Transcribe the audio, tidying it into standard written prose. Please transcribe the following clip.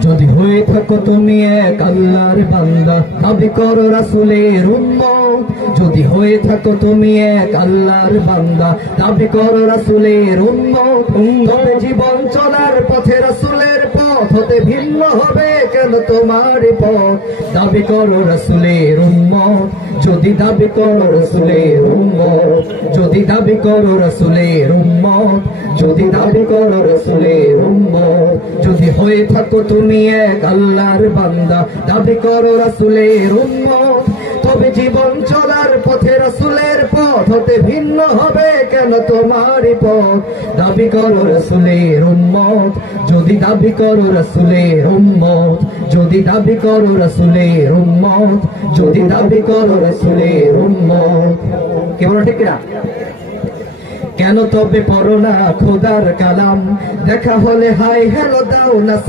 যদি হয়ে থাকো তুমি এক আল্লাহর বান্দা, দাবি করো রাসূলের উম্মত। যদি হয়ে থাকো তুমি এক আল্লাহর বান্দা, দাবি করো রাসূলের উম্মত। তবে জীবন চলার পথে রাসূলের পথ হতে ভিন্ন হবে কেন তোমার পথ? দাবি করো রাসূলের উম্মত। যদি দাবি করো রাসূলের উম্মত, যদি দাবি করো রাসূলের উম্মত, যদি দাবি করো রাসূলের উম্মত। যদি হয়ে থাকো তুমি এক আল্লাহর বান্দা, দাবি করো রাসূলের উম্মত। তবে জীবন চলার পথে রাসূলের পথ হতে ভিন্ন হবে কেন তোমার পথ? দাবি করো রাসূলের উম্মত। যদি দাবি করো রাসূলের উম্মত, যদি দাবি করো রাসূলের উম্মত, যদি দাবি করো রাসূলের উম্মত। কি বলো ঠিক না? কেন তবে পড়ো না খোদার কালাম? দেখা হলে হাই হ্যালো দাও না।